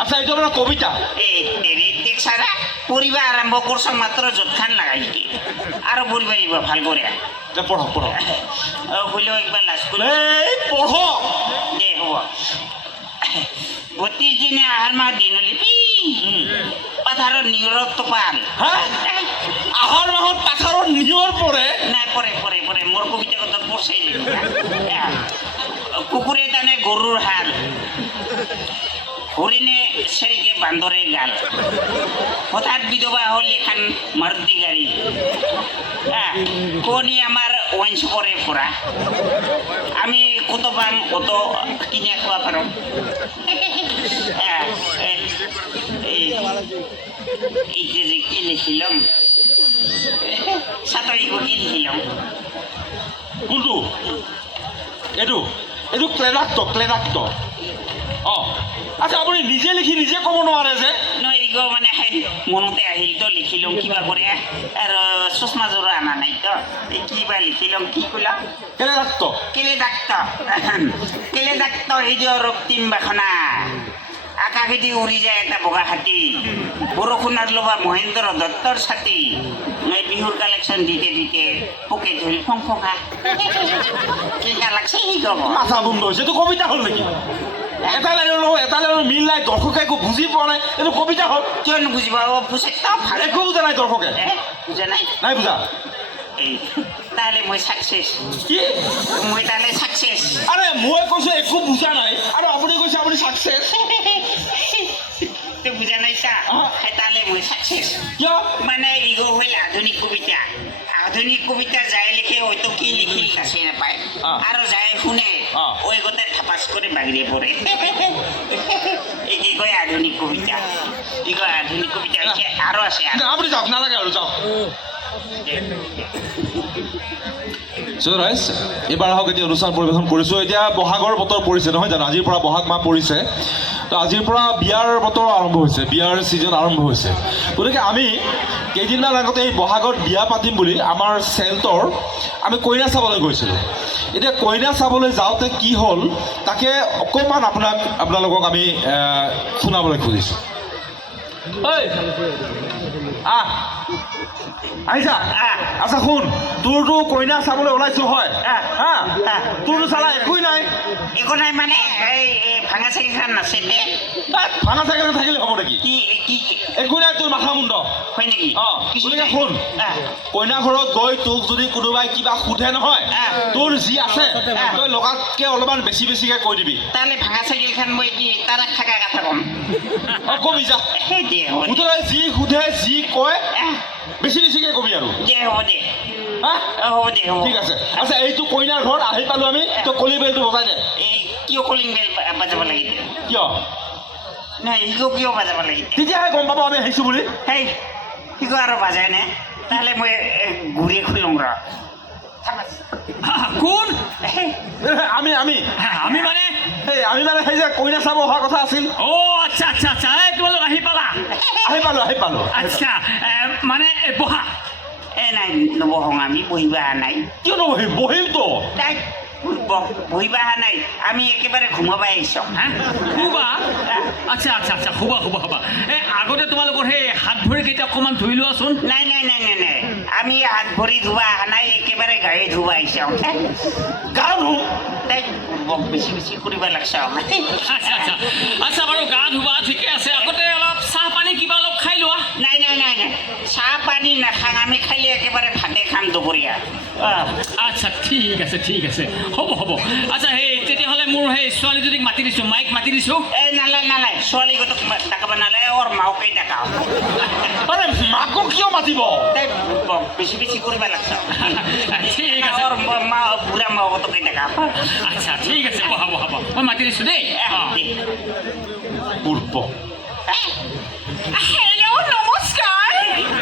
আচ্ছা এইটো আপোনাৰ কবিতা। এই দেৰি দেখছা না পঢ়িব আৰম্ভ কৰছ মাত্ৰ য'তখান লাগাই আৰু পঢ়িব লাগিব ভালো দে পঢ়ক পঢ়ক হ'লেও একবাৰ লাজ কৰি এই দে হ'ব। বত্ৰিছ দিনে আহাৰ মাহ দিনলিপি পাথাৰৰ নিৰত টোপাল হা আহাৰ মাহত পাথাৰত নিয়ৰ পৰে নাই পৰে পৰে পৰে মোৰ কবিতা কথা পঢ়ছে কুকুৰে টানে গৰুৰ হাল। হৰিণে চেৰিকে বান্দৰে গাল। হঠাৎ বিধৱা হ'ল এখন মাৰুতি গাড়ী। হা, কণী আমাৰ ৱাইন শ্বপৰে ফুৰা আমি কত পাম কত কিনে হা, এ- এই- যে কি লিখিলাম? চাতৰিব কি লিখিলাম। কোনটো? এইটো? এইটো ক্লেনাক্ট ক্লেনাক্ট অঁ আচ্ছা আপুনি নিজে লিখি নিজে ক'ব নোৱাৰে যে। নহয় এৰিব মানে মনতে আহিল তো লিখি লওঁ কিবা কৰে। আৰু চশমাযোৰো অনা নাই তো। কিবা লিখি লওঁ কি ক'লাম ডাক্ত কেলে? ডাক্ত কেলে ডাক্ত এই যে ৰক্তিম বাসনা আকাশেদি উৰি যায় এটা বগা হাতী। বৰষুণত ল'বা মহেন্দ্ৰ দত্তৰ ছাতি। এই বিহুৰ কালেকশ্যন দিতে দিতে পোকে ধৰি ফং ফঙা। কেনেকা লাগছে সি ক'ব মাথা বন্ধ হৈছে এইটো কবিতা হ'ল নেকি? এটা লাইনৰ লগত এটা লাইনৰ মিল নাই দৰ্শকে একো বুজি পোৱা নাই এইটো কবিতা হ'ল। কিয় নুবুজিব বুজে তো ভালো। একো বুজা নাই দৰ্শকে। বুজা নাই? নাই বুজা। এই তাহলে মই ছাকচেছ কি? মই তাহলে ছাকচেছ আৰে মই কৈছো একো বুজা নাই। আৰু আপুনি কৈছে আপুনি ছাকচেছ কিয়? মানে ইগো হ'ল আধুনিক কবিতা। আধুনিক কবিতা যাই লিখে হয়তো কি লিখি কাছে নাপায়। আর আৰু যাই শুনে। ওই গোটে থাপাস করে বাগিয়ে পড়ে কি কয় আধুনিক কবিতা। কি কয় আধুনিক কবিতা আরও আৰু আছে আপনি যাওক নালাগে আৰু যাওক। চ' ৰাইজ এইবাৰ আহক এতিয়া অনুষ্ঠান পৰিৱেশন কৰিছোঁ। এতিয়া বহাগৰ বতৰ পৰিছে, নহয় জানো? আজিৰ পৰা বহাগ মাহ পৰিছে। তো আজিৰ পৰা বিয়াৰ বতৰ আৰম্ভ হৈছে, বিয়াৰ ছিজন আৰম্ভ হৈছে। গতিকে আমি কেইদিনমান আগতে এই বহাগত বিয়া পাতিম বুলি আমাৰ চেল্টৰ আমি কইনা চাবলৈ গৈছিলোঁ। এতিয়া কইনা চাবলৈ যাওঁতে কি হ'ল, তাকে অকণমান আপোনাক, আপোনালোকক আমি শুনাবলৈ খুজিছোঁ। ঐ! আহ! আহিছা আহ। আচ্ছা শুন তোৰতো কইনা চাবলৈ ওলাইছো হয়। হা। তোৰতো চালা একোই নাই একো নাই মানে এই ভাঙা চাকিখান নাছিলে ভাঙা চাইকেল থাকিলে হ'ব নেকি কি কি একো নাই তোৰ মাথা মুণ্ড হয় নেকি অ গতিকে। শুন কইনা ঘৰত গৈ তোক যদি কোনোবাই কিবা সোধে নহয়। তোৰ যি আছে। তই লগাতকে অলপমান বেছি বেছিকে কৈ দিবি তাহলে ভাঙা চাইকেলখান মই কি তাৰাক থাকা কথা কম অ কবি যা যি সোধে যি কয় বেছি বেছিকে কবি আৰু? দে হ'ব দে। হ'ব দে ঠিক আছে। আচ্ছা এইটো কইনাৰ ঘৰত আহি পালো আমি। তই কলি বেলটো বজাই দে। এই কিয় কলিং বেল বাজাব লাগিল? কিয়? নহয় সিকো কিয় বাজাব লাগিল? তেতিয়াহে গম পাব আমি আহিছো বুলি। সেই সিকো আৰু বাজাই নে? তাহলে মই এ, ঘূৰি খুলুং ৰ। কোন? আমি আমি। আমি মানে? আমি মানে সেই যে কইনা চাব অহা কথা আছিল। অ আচ্ছা আচ্ছা আচ্ছা এই তোমালোক আহি পালা আহি পালো আহি পালো। আচ্ছা এ, মানে এ, বহা। এ নাই নবহং আমি বহিব নাই। কিয় নবহিম বহিমতো তাই ব- বহিব নাই। আমি একেবাৰে ঘুমাব আহিছোঁ। হা? শুবা? আচ্ছা আচ্ছা আচ্ছা শুবা শুবা শুবা। এই আগতে তোমালোকৰ সেই হাত ভৰিকেইটা অকণমান ধুই লোৱাচোন। নাই নাই নাই নাই নাই। আমি হাত ভৰি ধুব অহা নাই একেবাৰে গাড়ী ধুব আহিছোঁ। গা ধুম তাই ব- বেছি বেছি কৰিব লাগছে। আচ্ছা আচ্ছা। আচ্ছা বাৰু গা ধুবা ঠিকে আছে। আগতে অলপ চাহ পানী কিবা অলপ খাই লোৱা নাই নাই নাই নাই পানী নাখাং আমি খালি একেবাৰে ভাতে খাম দুপৰীয়া। আচ্ছা ঠিক আছে ঠিক আছে। হ'ব হ'ব। আচ্ছা সেই তেতিয়াহ'লে মোৰ সেই ছোৱালীজনীক মাতি দিছোঁ। মাইক মাতি দিছোঁ। এই নালাগে নালাগে। ছোৱালী গোটক ডাকাব নালাগে ওর মাওকেই ডাকাও আৰে মাকক কিয় মাতিব? বেছি বেছি কৰিব লাগছে। ঠিক আছে। ওর ম- মা বুঢ়া মাওকতকে ডাকাও আচ্ছা ঠিক আছে। বহা বহা মই মাতি দিছোঁ দেই। মূৰ্খ হেল্ল' নমস্কাৰ।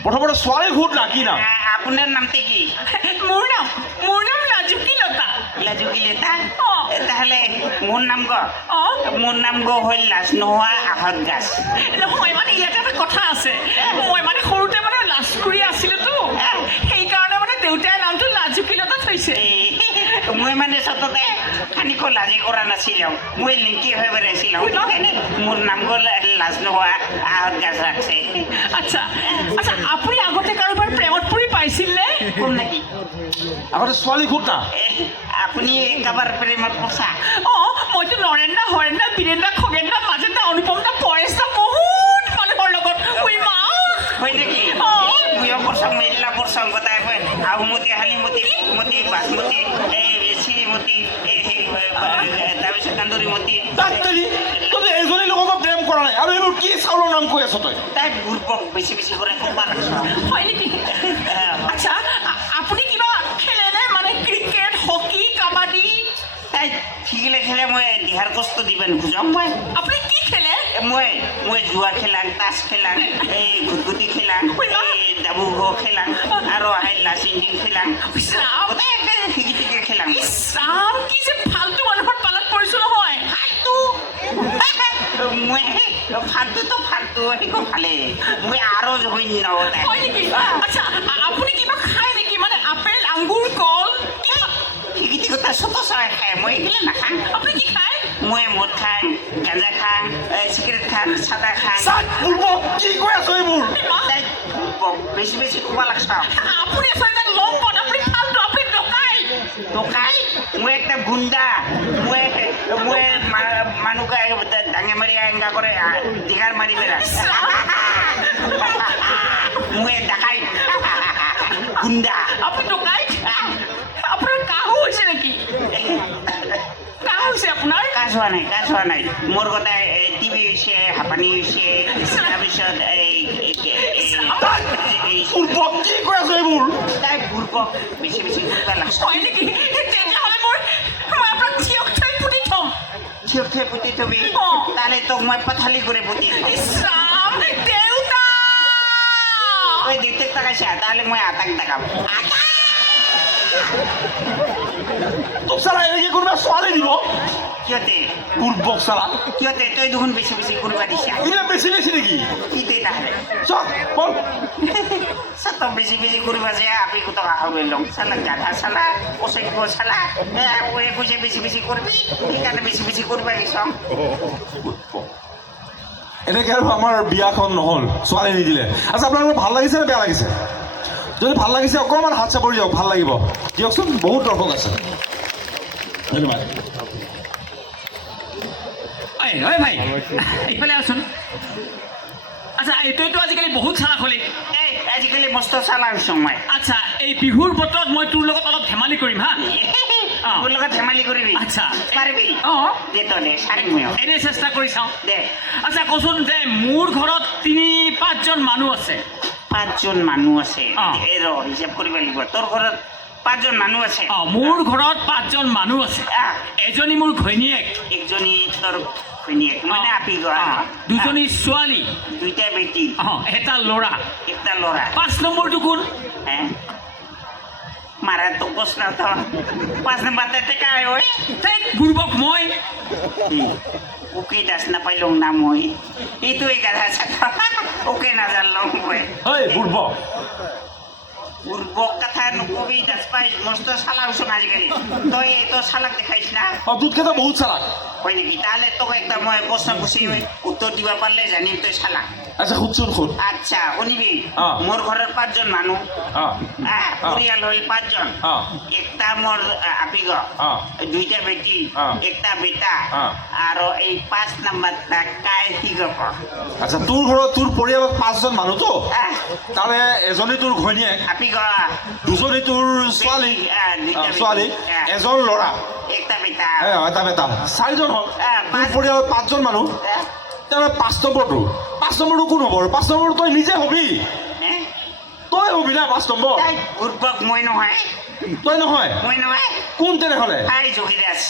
আপুনি প্ৰথমতে ছোৱালী সোধ না কি নাম? আ- আপোনাৰ নামটো কি? মোৰ নাম মোৰ নাম লাজুকী লতা। লাজুকী লেতা? অ। তাহলে মোৰ নাম গ অ। মোৰ নাম গ হ'ল লাজ নোহোৱা আহত গাছ। নহয় মানে ইয়াতে এটা কথা আছে। মই মানে সৰুতে মানে লাজ কৰি আছিলোতো সেইকাৰণে মানে দেউতাই নামটো লাজুকী লতা থৈছে। মই মানে সততে খানিকো লাজে কৰা নাছিলাম মই লিংকি হৈ বেড়াইছিলাম সেইকাৰণে মোৰ নাম গ'ল লাজ নোহোৱা আহত গাছ ৰাখছে। আচ্ছা আচ্ছা আপুনি আগতে কাৰোবাৰ প্ৰেমত পৰি পাইছিলনে? কোন নেকি? আগতে ছোৱালী সোধ না আপুনি কাৰোবাৰ প্ৰেমত পচা অঁ মইতো নৰেন্দ্ৰ হৰেন্দ্ৰ বীৰেন্দ্ৰ খগেন্দ্ৰ মাজেন্দ্ৰ অনুপম দা পৰেশ দা বহুত মানুহৰ লগত। উই মা! হয় নেকি? ময়ো পচং মেৰিলা পচং গোটাই কয় আহুমতি হালিমতি মতি বাসমতি এই সেই, এ, তাৰপিছত কান্দুৰীমতী তাত তেৰি তই যে এজনী লগতো প্ৰেম কৰা নাই। আৰু এইবোৰ কি চাউলৰ নাম কৈ আছ তই? তাই গুৰবক বেছি বেছি কৰে ক'ব হয় নেকি? আচ্ছা আপুনি কিবা খেলেনে মানে ক্ৰিকেট হকী কাবাডী? তাই ঠিকিলে খেলে মই দিহাৰ কষ্ট দিব নোখোজো মই। আপুনি কি খেলে? মই মই জুৱা খেলাং তাচ খেলাং এই ঘুটঘুটি খেলাং ঘ খেলাং আৰু আহে লাচিংডিং খেলাং গোটেই শিকি টিকি খেলাং ইছৰাম কি যে ফাল্টু মানুহৰ পালত পৰিছো নহয় ফাল্টু মই ফাল্টুটো ফাল্টু সেইটো ভালে মই আৰু জৈন্য তাই হয় নেকি আচ্ছা আপুনি কিবা খায় নেকি মানে আপেল আঙুৰ কল কি খা- শিকি কথা চত চাই খাই মই এইগিলা নাখাং আপুনি কি খায় মই মদ খাং গাঁজা খাং এই চিগাৰেট খাং চাদা খাং চাক কি কৈ আছ এইবোৰ তাই ব- বেছি বেছি ক'ব লাগছ আপুনি লং পদ আপুনি ফাল্টু আপুনি ডকাই টকাই মই একটা গুণ্ডা মই মই মা- মানুহকে ডাঙে মাৰি এংগা কৰে আ, দীঘাৰ মাৰি পেলা মই ডাকাই গুণ্ডা। আপুনি ডকাই আপোনাৰ কাহো হৈছে নেকি? কাহ হৈছে আপোনাৰ? কাজ হোৱা নাই কাজ হোৱা নাই। মোৰ গোটাই টিভি হৈছে হাঁপানি হৈছে তাৰপিছত এই এই- এই- এই- পূৰ্ব কি কৈ আছ এইবোৰ? তাই পূৰ্বক বেছি বেছি হয় নেকি? তেতিয়াহ'লে মোৰ মই আপোনাক থিয়ক থৈ পুতি থ'ম। থিয় থিয় পুতি থবি। তাহলে তোক মই পথালি করে পুতি ইছৰাম দেউতা! ওই দেখতে তাকাইছা তাহলে মই আটাক দেখাম। তোক চালা এনেকে কোনোবা ছোৱালী দিব? কিয়তে? পূৰ্বক চালা কিয়তে? তই দেখোন বেছি বেছি করবা দিছা। এইবিলাক বেছি বেছি নেকি? কিতে তাহলে চক বল। সত বেশি বেশি করবা যে আপনি কত হবে লোক সালা গাধা সালা অসভ্য সালা ওই বুঝে বেশি বেশি করবি সেইকাৰণে বেশি বেশি করবা দিছ। এনেকে আৰু আমাৰ বিয়াখন নহ'ল। ছোৱালী নিদিলে। আচ্ছা আপোনালোকৰ ভালো লাগিছে নে বেয়া লাগিছে? যদি ভালো লাগিছে অকণমান হাত চাপৰি যাওক ভালো লাগিব। দিয়কচোন বহুত দৰ্শক আছে। ধন্যবাদ। ঐ ঐ ভাই এইফালে আছোন আচ্ছা এইটোৱেতো আজিকালি বহুত চালাক হ'লি এই আজিকালি মস্ত চালা হৈছোঁ মই। আচ্ছা এই বিহুৰ বতৰত মই তোৰ লগত অলপ ধেমালি কৰিম হা। মোৰ লগত ধেমালি কৰিবি। আচ্ছা। পাৰিবি। অঁ। দে তই দে চাৰিম মই এনেই চেষ্টা কৰি চাওঁ। দে। আচ্ছা কচোন যে মোৰ ঘৰত তিনি পাঁচজন মানুহ আছে। পাঁচজন মানুহ আছে। অ। এই ৰ হিচাপ কৰিব লাগিব। তোৰ ঘৰত পাঁচজন মানুহ আছে। অঁ মোৰ ঘৰত পাঁচজন মানুহ আছে। আহ, এজনী মোৰ ঘৈণীয়েক একজনী তোৰ ঘৈণীয়েক মানে আপি অঁ, দুজনী ছোৱালী। দুইটা বেটি। অঁ এটা ল'ৰা। একটা ল'ৰা। পাঁচ নম্বৰটো কোন? হে? মাৰা তো প্ৰশ্ন পাঁচ নম্বৰ টেকা থেক বুৰ্বক মই। ওকে দাস নাপাইলং না মই এইটোৱে গাধা চাধা ওকে নাজানলং মই ঐ বুড়ব বুড়ব কথা নকবি দাস পাই মস্ত চালা হৈছোঁ আজিকালি তই এইটো চালাক দেখাইছ না অঁ তোতকেতো বহুত চালাক হয় নেকি তাহলে তোক একটা মই প্রশ্ন পুছি উত্তৰ দিব পাৰিলে জানিম তই চালা আচ্ছা সুধচোন সুধ আচ্ছা শুনিবি। মোৰ ঘৰৰ পাঁচজন মানুহ পৰিয়াল হ'ল পাঁচজন। একটা মোৰ আপিগ। দুইটা বেটি। একটা বেটা। আৰু এই পাঁচ নম্বৰ কাই শিগক আচ্ছা তোৰ ঘৰত তোৰ পৰিয়ালত পাঁচজন মানুহতো তাৰে এজনী তোৰ ঘৈণীয়েক। আপিগ। দুজনী তোৰ ছোৱালী। ছোৱালী। এজন ল'ৰা। একটা বেটা। এটা বেটা। চাৰিজন হ'ল। তোৰ পৰিয়ালত পাঁচজন মানুহ। তাৰমানে পাঁচ নম্বৰটো। পাঁচ নম্বৰটো কোন হ'ব? পাঁচ নম্বৰটো তই নিজে হবি? তই হবি না পাঁচ নম্বৰ? মই নহয়। তই নহয়? মই নহয়। কোন তেনেহ'লে? তাই যোগীৰাজ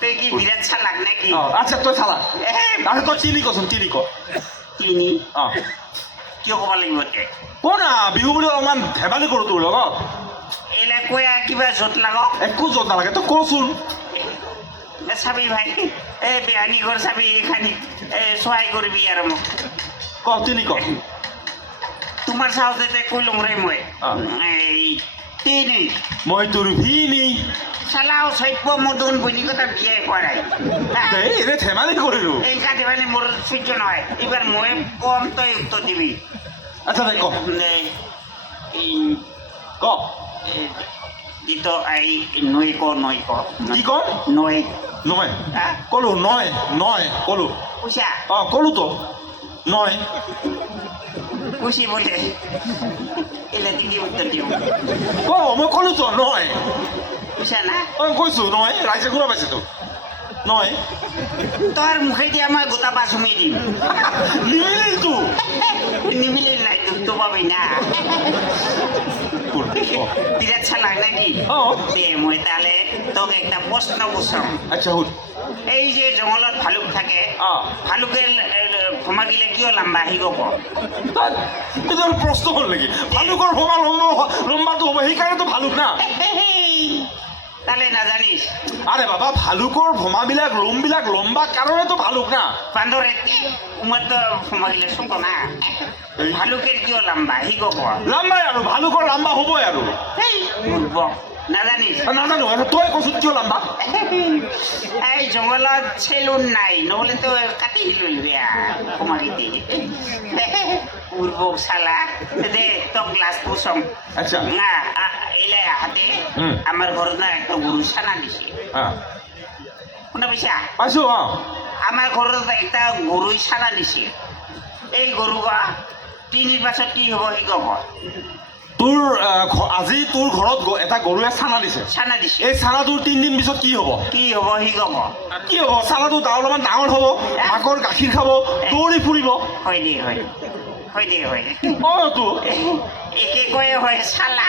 তই কি বিৰাট চালাক নেকি অঁ, আচ্ছা তই চালা এ, আচ্ছা তই তিনি কচোন তিনি ক। তিনি অঁ। কিয় ক'ব লাগিব তে ক না বিহু বুলি অলপমান ধেমালি কৰোঁ তোৰ লগত? এইলে কৈ কিবা য'ত লাগক। একো যত নালাগে তই কচোন। চাবি ভাই। এই বেহানি ঘৰ চাবি এইখানি এই সহায় কৰিবি আৰু মোক। ক তিনি ক তোমাৰ চাওঁতে কৈ লওঁ ৰে মই। এই তিনি মই তোৰ ভিনি চালাও চৈব্য মদন বৈনিকতা বিয়াই কৰাই এই এনে ধেমালি কৰিলোঁ। এই কাটি মানে মোৰ সহ্য নহয়। এইবাৰ মই কম তই উত্তৰ দিবি। আচ্ছা দে ক। ক। যিটো এই নৈ ক নৈ ক কি ক নৈ নহয় হা? ক'লো নয় নয় ক'লো পইচা অঁ ক'লো তো নয় খুচি বোলে এইলে দিদি উত্তৰ দিওঁ ক মই ক'লো তো নয় পইচা না অঁ কৈছোঁ নহয় ৰাইজে শুনা পাইছেতো নয় তোৰ মুখেদি মই গোটা পাছ সুমি দিম নিমিলিতো নিমিলে নাই দুখটো পাবি না কোন? অ, চালাক নাকি দে মই তালে তোক একটা প্ৰশ্ন পুছাম। আচ্ছা এই যে জংঘলত ভালুক থাকে অ। ভালুকে ভমাগিলে কিয় লম্বা আহিব ক? তাত এইটো প্ৰশ্ন হ'ল নেকি? ভালুকৰ ভমা লম্বা লম্বাটো হ'ব সেইকাৰণেতো ভালুক না। তালে নাজানিস আৰে বাবা ভালুকৰ ভমাবিলাক লোমবিলাক লম্বা কাৰণেতো ভালুক না। বান্দরে উমার তো ভমাগিলে ছোট না। এই। ভালুকের কিয় লাম্বা আহিব ক লাম্বাই আৰু ভালুকৰ লাম্বা হ'বই আৰু মূৰ্খ নাজানিস নাজানো এটা তই কচোন কিয় লাম্বা। এই জঙ্গলত চেলুন নাই নহলে তো কাটি লইবি ভমাগিতে উর্বক শালা দে তো গ্লাস পুষম আচ্ছা। না এলে হাতে আমার ঘর না একটা গরু ছানা দিছে। শুনা পাইছা? পাইছোঁ অঁ। আমার ঘৰত একটা গরু ছানা দিছে। এই গরু বা তিনিৰ পাছত কি হ'ব সি ক'ব। তোৰ আজি তোৰ ঘৰত এটা গৰুৱে চানা দিছে। ছানা দিছে। এই চানাটোৰ তিনিদিন পিছত কি হ'ব? কি হ'ব সি ক'ব। কি হ'ব? চানাটো অলপমান ডাঙৰ হ'ব। মাকৰ গাখীৰ খাব দৌৰি ফুৰিব। হয় দে হয় হয় দে হয় অঁ তো। একে কয়ে হয় চালা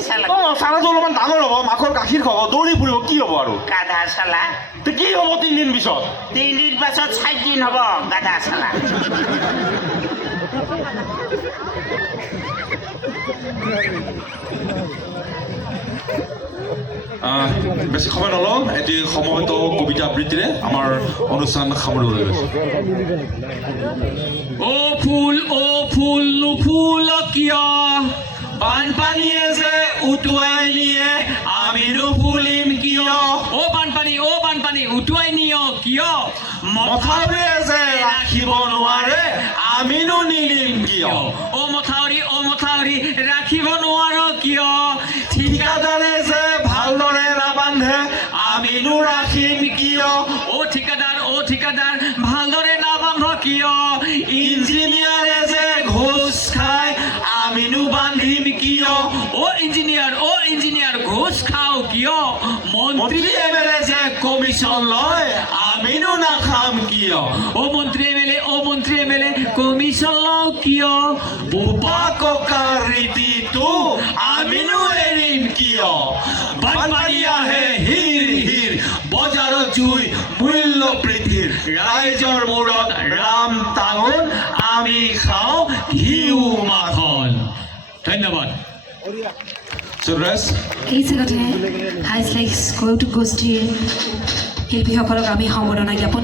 চালা অঁ চালাটো অলপমান ডাঙৰ হ'ব মাকৰ গাখীৰ খাব দৌৰি ফুৰিব কি হ'ব আৰু? গাধা চালা তে কি হ'ব তিনিদিন পিছত? তিনিদিন পাছত চাৰিদিন হ'ব গাধা চালা বেছি সময় নলওঁ, এটি সমবেত কবিতা আবৃত্তিৰে আমাৰ অনুষ্ঠান সামৰিবলৈ লৈছোঁ। অ ফুল অ ফুল, নুফুল কিয়? বানপানীয়ে যে উটুৱাই নিয়ে, আমি নুফুলিম কিয়? অ বানপানী অ বানপানী, উটুৱাই নিয় কিয়? মথাউৰিয়ে যে ৰাখিব নোৱাৰে, আমিনো নিলিম কিয়? অ মথাউৰি অ মথাউৰি, ৰাখিব নোৱাৰ কিয়? ঠিকাদাৰে লয় আমিনো নাখাম কিয়? অ মন্ত্ৰী এম এল এ অ মন্ত্ৰী এম এল এ কমিশ্যন লওঁ কিয়? বোপা ককাৰ ৰীতিটো আমিনো এৰিম কিয়? বানপানী আহে হিৰ হিৰ বজাৰত জুই মূল্য বৃদ্ধিৰ ৰাইজৰ মূৰত ৰাম টাঙোন আমি খাওঁ ঘিউ মাখন। ধন্যবাদ। সুৰেশ এই জেগাতে হাইজ লাইক্স কৈতুক গোষ্ঠীৰ শিল্পীসকলক আমি সম্বৰ্ধনা জ্ঞাপন